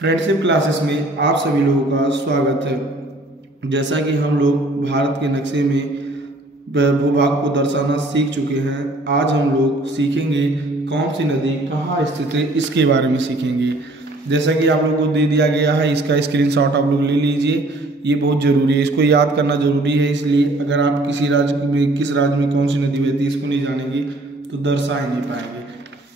Friendship classes में आप सभी लोगों का स्वागत है। जैसा कि हम लोग भारत के नक्शे में भूभाग को दर्शाना सीख चुके हैं, आज हम लोग सीखेंगे कौन सी नदी कहाँ स्थित है, इसके बारे में सीखेंगे। जैसा कि आप लोगों को दे दिया गया है, इसका स्क्रीनशॉट आप लोग ले लीजिए। ये बहुत ज़रूरी है, इसको याद करना ज़रूरी है। इसलिए अगर आप किस राज्य में कौन सी नदी बहती है इसको नहीं जानेंगे तो दर्शा ही नहीं पाएंगे।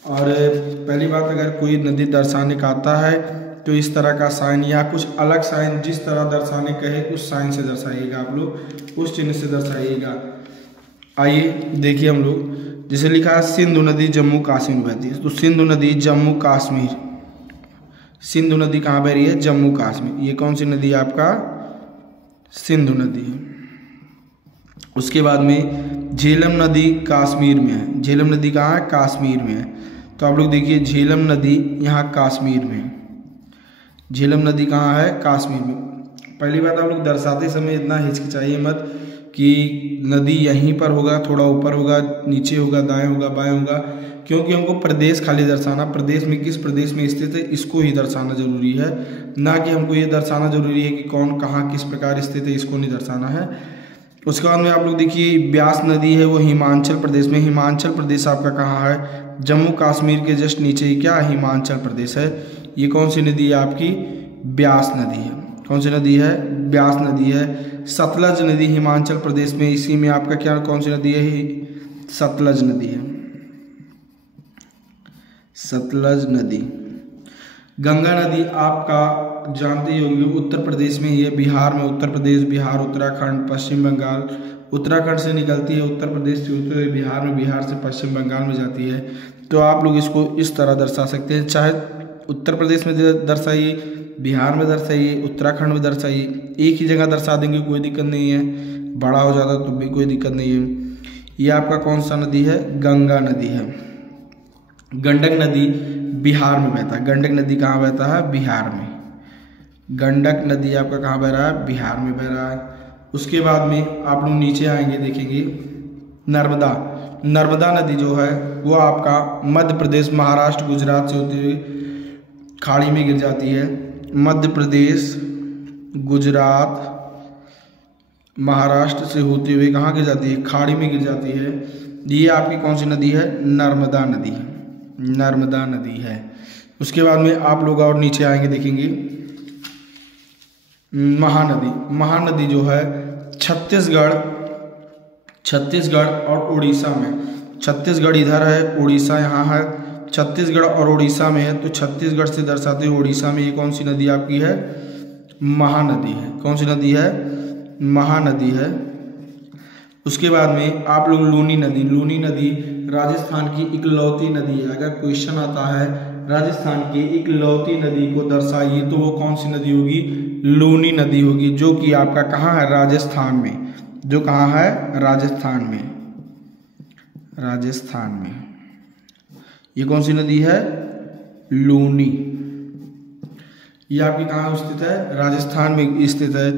और पहली बात, अगर कोई नदी दर्शाने का आता है तो इस तरह का साइन या कुछ अलग साइन जिस तरह दर्शाने कहे उस साइन से दर्शाइएगा, आप लोग उस चिन्ह से दर्शाइएगा। आइए देखिए, हम लोग जैसे लिखा है सिंधु नदी जम्मू कश्मीर बहती है, तो सिंधु नदी जम्मू कश्मीर, सिंधु नदी कहाँ बह रही है? जम्मू कश्मीर। ये कौन सी नदी है? आपका सिंधु नदी है। उसके बाद में झेलम नदी कश्मीर में है। झेलम नदी कहाँ है? कश्मीर में है। तो आप लोग देखिए, झेलम नदी यहाँ कश्मीर में है। झेलम नदी कहाँ है? कश्मीर में। पहली बात, आप लोग दर्शाते समय इतना हिचकिचाइए मत कि नदी यहीं पर होगा, थोड़ा ऊपर होगा, नीचे होगा, दाएं होगा, बाएं होगा, क्योंकि हमको प्रदेश खाली दर्शाना, प्रदेश में किस प्रदेश में स्थित है इसको ही दर्शाना जरूरी है, ना कि हमको ये दर्शाना जरूरी है कि कौन कहाँ किस प्रकार स्थित है, इसको नहीं दर्शाना है। उसके बाद में आप लोग देखिए, ब्यास नदी है वो हिमाचल प्रदेश में। हिमाचल प्रदेश आपका कहाँ है? जम्मू कश्मीर के जस्ट नीचे ही क्या हिमाचल प्रदेश है। ये कौन सी नदी है? आपकी ब्यास नदी है। कौन सी नदी है? ब्यास नदी है। सतलज नदी हिमाचल प्रदेश में, इसी में आपका क्या कौन सी नदी है? सतलज नदी है। सतलज नदी। गंगा नदी आपका जानते ही होंगे, उत्तर प्रदेश में, ये बिहार में, उत्तर प्रदेश, बिहार, उत्तराखंड, पश्चिम बंगाल, उत्तराखंड से निकलती है, उत्तर प्रदेश से होते हुए बिहार में, बिहार से पश्चिम बंगाल में जाती है। तो आप लोग इसको इस तरह दर्शा सकते हैं, चाहे उत्तर प्रदेश में दर्शाइए, बिहार में दर्शाइए, उत्तराखंड में दर्शाइए, एक ही जगह दर्शा देंगे कोई दिक्कत नहीं है, बड़ा हो जाता तो भी कोई दिक्कत नहीं है। ये आपका कौन सा नदी है? गंगा नदी है। गंडक नदी बिहार में बहता है। गंडक नदी कहाँ बहता है? बिहार में। गंडक नदी आपका कहाँ बह रहा है? बिहार में बह रहा है। उसके बाद में आप लोग नीचे आएंगे, देखेंगे नर्मदा। नर्मदा नदी जो है वो आपका मध्य प्रदेश, महाराष्ट्र, गुजरात से होती हुई खाड़ी में गिर जाती है। मध्य प्रदेश, गुजरात, महाराष्ट्र से होते हुए कहाँ गिर जाती है? खाड़ी में गिर जाती है। ये आपकी कौन सी नदी है? नर्मदा नदी है। नर्मदा नदी है। उसके बाद में आप लोग और नीचे आएंगे, देखेंगे महानदी। महानदी जो है छत्तीसगढ़ और उड़ीसा में, छत्तीसगढ़ इधर है, उड़ीसा यहाँ है, छत्तीसगढ़ और उड़ीसा में है, तो छत्तीसगढ़ से दर्शाते हुए उड़ीसा में ये कौन सी नदी आपकी है? महानदी है। कौन सी नदी है? महानदी है। उसके बाद में आप लोग लूनी नदी। लूनी नदी राजस्थान की इकलौती नदी है। अगर क्वेश्चन आता है राजस्थान की इकलौती नदी को दर्शाइए तो वो कौन सी नदी होगी? लूनी नदी होगी, जो कि आपका कहाँ है? राजस्थान में। जो कहाँ है? राजस्थान में। राजस्थान में ये कौन सी नदी है? लूनी। ये आपकी कहाँ स्थित है? राजस्थान में स्थित है।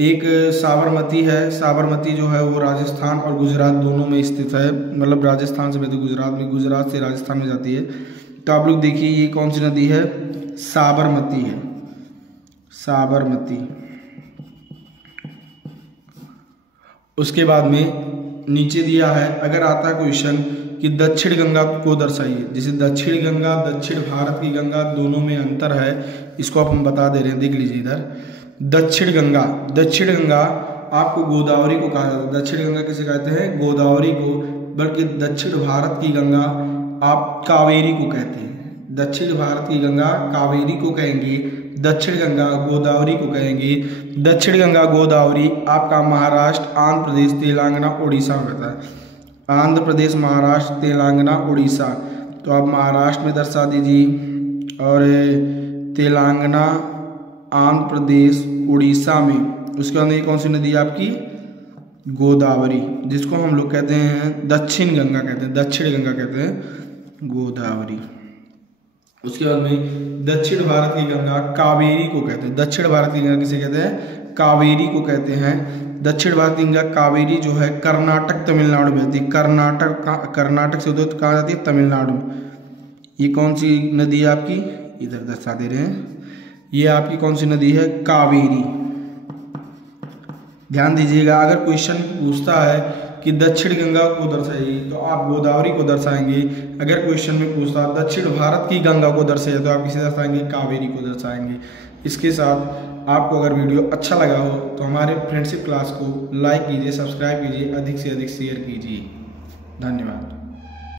एक साबरमती है। साबरमती जो है वो राजस्थान और गुजरात दोनों में स्थित है, मतलब राजस्थान से बहती गुजरात में, गुजरात से राजस्थान में जाती है। तो आप लोग देखिए, ये कौन सी नदी है? साबरमती है। साबरमती। उसके बाद में नीचे दिया है, अगर आता है क्वेश्चन कि दक्षिण गंगा को दर्शाइए, जैसे दक्षिण गंगा, दक्षिण भारत की गंगा, दोनों में अंतर है, इसको आप हम बता दे रहे हैं, देख लीजिए इधर। दक्षिण गंगा, दक्षिण गंगा आपको गोदावरी को कहा जाता है। दक्षिण गंगा किसे कहते हैं? गोदावरी को। बल्कि दक्षिण भारत की गंगा आप कावेरी को कहते हैं। दक्षिण भारत की गंगा कावेरी को कहेंगे, दक्षिण गंगा गोदावरी को कहेंगे। दक्षिण गंगा गोदावरी आपका महाराष्ट्र, आंध्र प्रदेश, तेलंगाना, उड़ीसा में बहता है। आंध्र प्रदेश, महाराष्ट्र, तेलंगाना, उड़ीसा। तो आप महाराष्ट्र में दर्शा दीजिए, और तेलंगाना, आंध्र प्रदेश, उड़ीसा में। उसके बाद ये कौन सी नदी है आपकी? गोदावरी, जिसको हम लोग कहते हैं दक्षिण गंगा कहते हैं, दक्षिण गंगा कहते हैं गोदावरी। उसके बाद में दक्षिण भारत की गंगा कावेरी को कहते हैं। दक्षिण भारत की गंगा किसे कहते हैं? कावेरी को कहते हैं। दक्षिण भारत की गंगा कावेरी जो है कर्नाटक, तमिलनाडु में बहती है। कर्नाटक से उधर कहाँ जाती है? तमिलनाडु। ये कौन सी नदी है आपकी? इधर दर्शा दे रहे हैं, ये आपकी कौन सी नदी है? कावेरी। ध्यान दीजिएगा, अगर क्वेश्चन पूछता है कि दक्षिण गंगा को दर्शाइए तो आप गोदावरी को दर्शाएंगे। अगर क्वेश्चन में पूछता है दक्षिण भारत की गंगा को दर्शाइए तो आप किसे दर्शाएंगे? कावेरी को दर्शाएंगे। इसके साथ आपको अगर वीडियो अच्छा लगा हो तो हमारे फ्रेंडशिप क्लास को लाइक कीजिए, सब्सक्राइब कीजिए, अधिक से अधिक शेयर कीजिए। धन्यवाद।